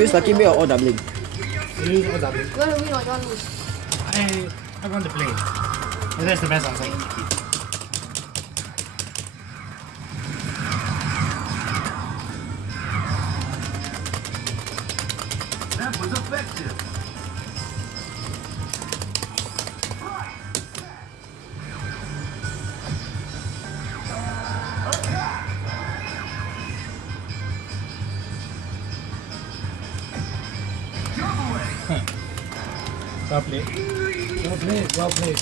use lucky bay or doubling? You use all doubling. You want to win or you want to lose? I want to play. And that's the best answer. That was effective. Well played. Well played. Well played.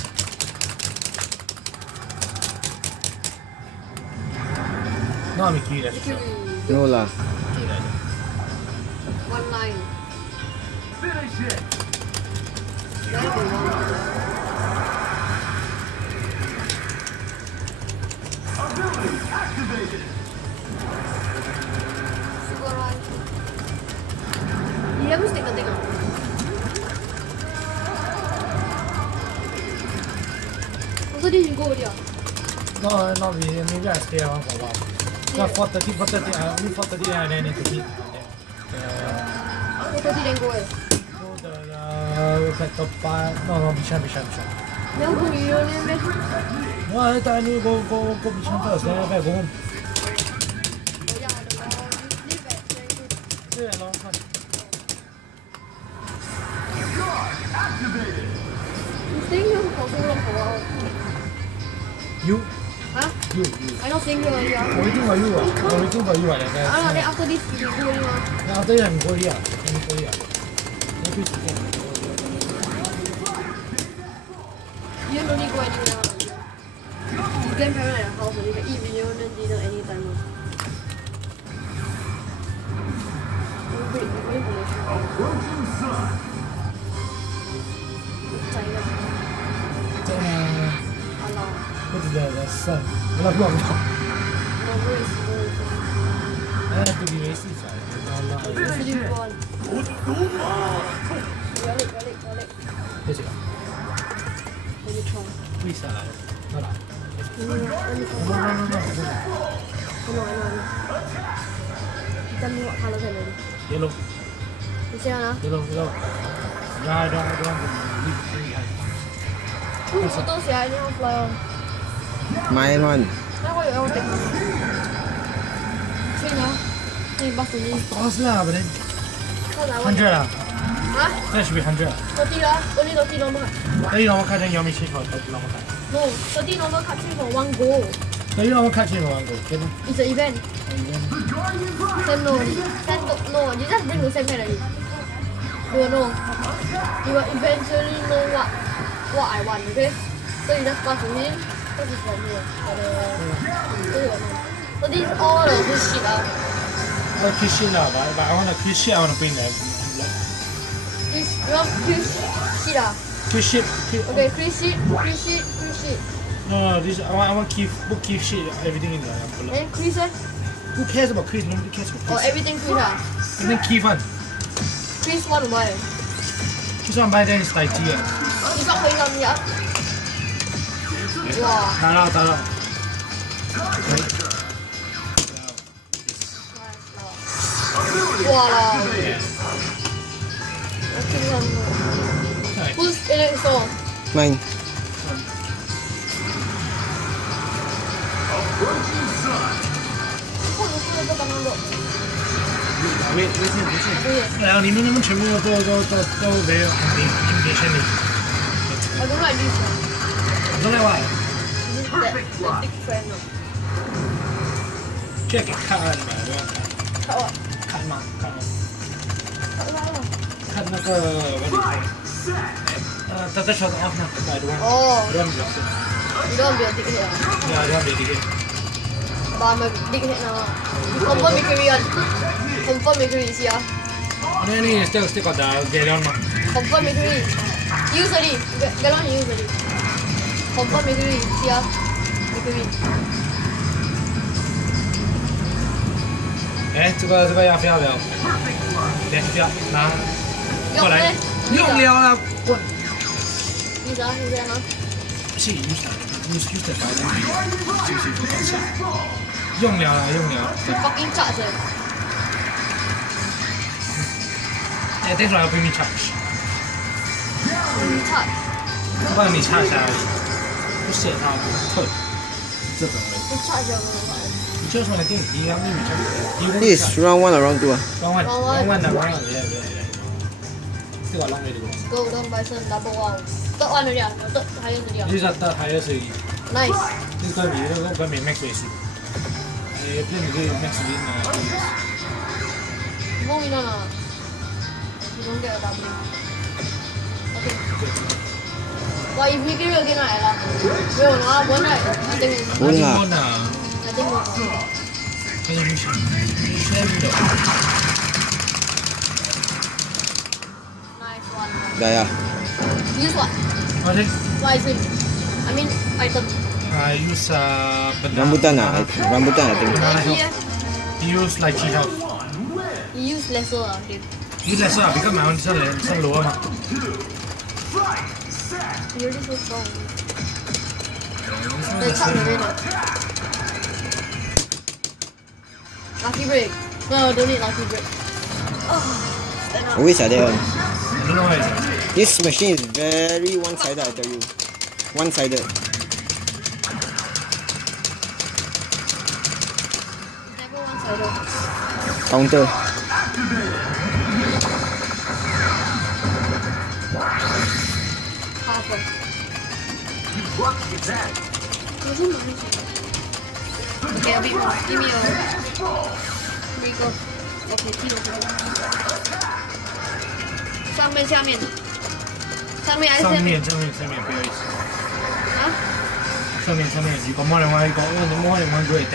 No, Mickey. That's No lah. 1 9. Finish it. That will be 1 Ability activated. Super right. You haven't stick nothing on. Also, this you go already. no, maybe I stay around for a while. No, 4:30, 4:30, only 4:30 and then need to meet. 4:30 then go eh. Go the top part. No, Bishan. You want to go reunion meh? No, I thought I need to go Bishan first, then after I go home. Oh yeah, the long live at Serangoon. Yeah, long time. Guard activated. You staying here for so long for what? You? Huh? You. I not staying here already ah. Waiting for you. Waiting for you. I know, then after this we go already mah. Then after that, I'm going here. Then please go. You don't need go anywhere lah. You grandparents at the house only can eat reunion dinner anytime lah. Wait, you going for the show? Approaching sun. China. Allah. What is the sun? What is it? Never is very I have to be racist. Sleep on. Your leg. Yes, Let me try. please. No. Let me try. No. I know. Tell me what color can I do. Yellow. You say ah? Yeah, I don't want to leave it behind. Who photo sia? I don't fly on. Mine one. Now what you want to take? Train ah? Then you bus to me. Of course lah, but then Cause I want 100 lah. Huh? That should be 100. 30 lah. Only 30 normal card. Then you normal card, then you want me change for 30 normal card. No, 30 normal card change for 1 goal. Then you normal card change for 1 go. Can you? It's an event. Sam no. No, you just bring the same pen only. You will know. You will eventually know what I want, okay? So you just pass to him. Because it's from here. So you will know. So this is all the good shit ah. Like fish shit lah, but I want to fish shit. I want to bring the This, you want fish shit ah? fish shit. Okay, fish shit. No, this I want put Keith shit everything in the envelope. Then Chris eh? Who cares about Chris? Nobody cares about Or Chris. everything Chris ah? And then Keith one. Chris want to buy. This one buy then is Tai Chi ah. 你放回上面啊！哇！打了。哇啦！我听到了。Who's in it so? Mine. Approaching sun. 或者是这刚刚的。微信。然后你们全部都没有invitation list。I don't like this one. I don't like what? This is that thick friend no. 这给看了没有？ Cut what? 看吗？ Cut lah. 看那个在 shut off 呢 I don't want. Oh. I don't want to be You don't want to be a dick head ah? Yeah, I don't want to be a But I'm a big head now. You confirm bakery one. Confirm bakery you see ah. Then still got the gallon ma. Confirm bakery. Use already. Galon use already. Confirm bakery see ah. Bakery. 哎，这个要不要？来，不要拿过来。用了啦，滚！你啥？你这样啊？是use the file。用了。You fucking charge eh. attack 出来要拼命 charge，你差，不然你插下来不显它退，这种类。你差就没办法。你就出来电梯，然后你 This is round 1 or round 2 ah? Round one, yeah. Still got a long way to go. Go down Bison double wow. Third one already, third highest already. This is the highest already. Nice. This is gonna be max race. I plan to do max win. You won't win or not? You don't get a W. Okay. But if we get it again, right, lah. We will not win, right? I think. Win lah. I think we'll win. Nice one. Dah ya. Use what? Okay. Bison. I mean, item. I use banana. Rambutan ah. Rambutan I think. Banana Lychee, health. You use lychee health. You use lesser, dude. Use lesser because my one is lower. You're just so strong. Let's try the winner. Lucky break. No, don't need lucky break. Oh, stand up. Always are there one. I don't know why it's like. This machine is very one-sided, I tell you. One-sided. Never one-sided. Counter. Half one. Okay, a bit more. Give me a... Here we go. Okay, kilo. 上面下面，上面还是下面？上面，不好意思。啊？上面，如果摸你玩呢個，因為你摸你玩佢係敵，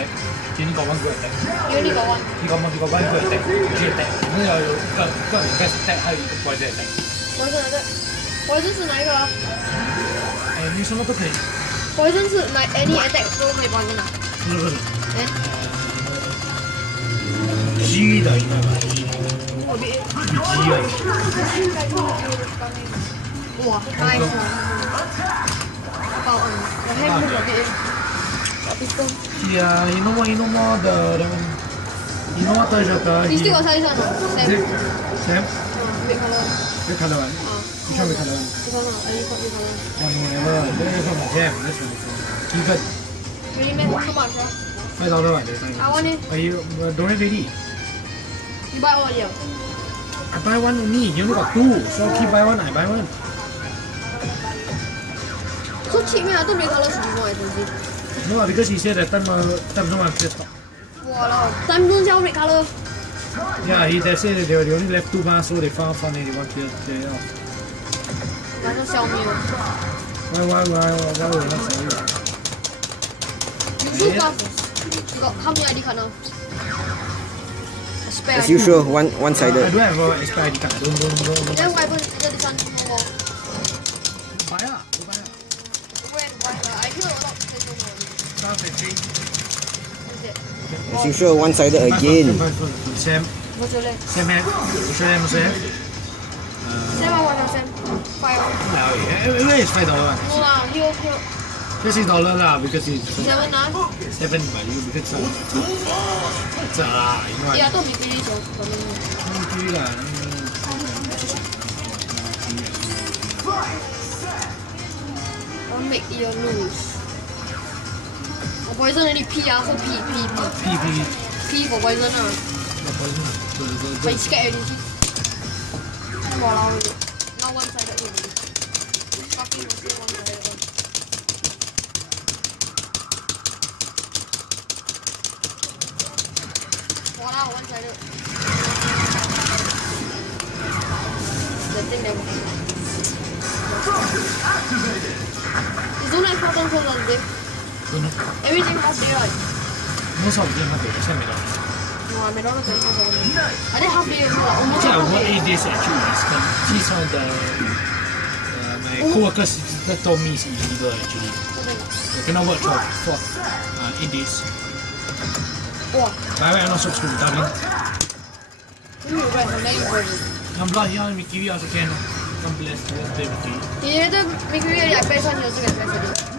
見呢個玩佢係敵。因為呢個玩。呢個玩佢係敵，佢係敵，咁又個人嘅敵係或者係敵。我这是哪一个啊？你什麼都可以。我这是哪 any attack 都可以帮你拿。不是。哎。G 的應該吧。我比。G 啊。哇，nice 啊！爆按，我黑不了别。Yeah, you know what the you know what the You still got size or not? Same? Red color. Red color one? Which one red color one? This one, I use red color. Whatever, this one jam, this one. Keep it. Really, man? How much, ah? $5 one. I want it. Are you don't have ready? You buy all here. I buy one only, you only got two, so keep buy one, I buy one. So cheap, man. I thought red color should be more expensive. No, because he said that time zone one clear stock. Wow, time zone sell red color. Yeah, they said that they only left two bars, so they found funny, they want to clear off. That's not sell me. Why will not sell you? You shoot first. You got how many ID card now? Spare As ID. usual, I one-sided. don't have an expired ID card, don't. Then why put this one no more? Buy lah, go buy lah. When? Why? I feel a lot of no more. Start factory. What's that? As usual, one-sided again. Sam. What's your leg? Sam have. You sure Sam also have? Sam, I want Sam. 5. Where is $5 one? No lah, here. That's $6 lah because it's 7 lah. 7 by you because it's you know what? Yeah, I thought we finished so. Three lah. Don't make you lose. Poison already P ah, so P. P for poison ah. But you scared already. Walao. Now one-sided already. Fucking still one-sided one. Walao, one-sided. The thing never. It's don't have pattern for one day. Don't know. Everything half day right? Most of them have it. Sam may not. No, I may not have half day. I think half day also like almost Yeah, half what day. 8 days actually is she's one of the my co-workers that told me it's illegal actually. They cannot work for 8 days. Wow. By the way, I'm not supposed to be dubbing. You will write the name version. I'm blood here, Mickey also can. I'm blessed to play with you. You need to make really like best one, you also can best it.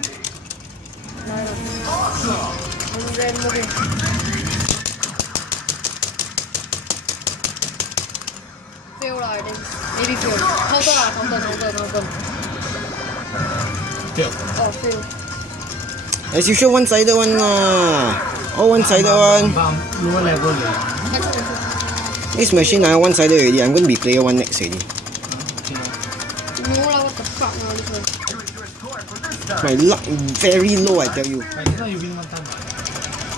Fail lah, I think. Maybe fail. Counter lah, counter. Fail. Oh, fail. As usual, one-sided one lah. Oh, one-sided one. Lower level lah. This machine one-sided already. I'm going to be player 1 next already. Okay lah. No lah, what the fuck now this one. My luck very low, I tell you. But this one you win one time.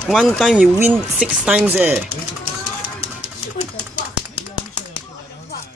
One time you win 6 times eh. Right?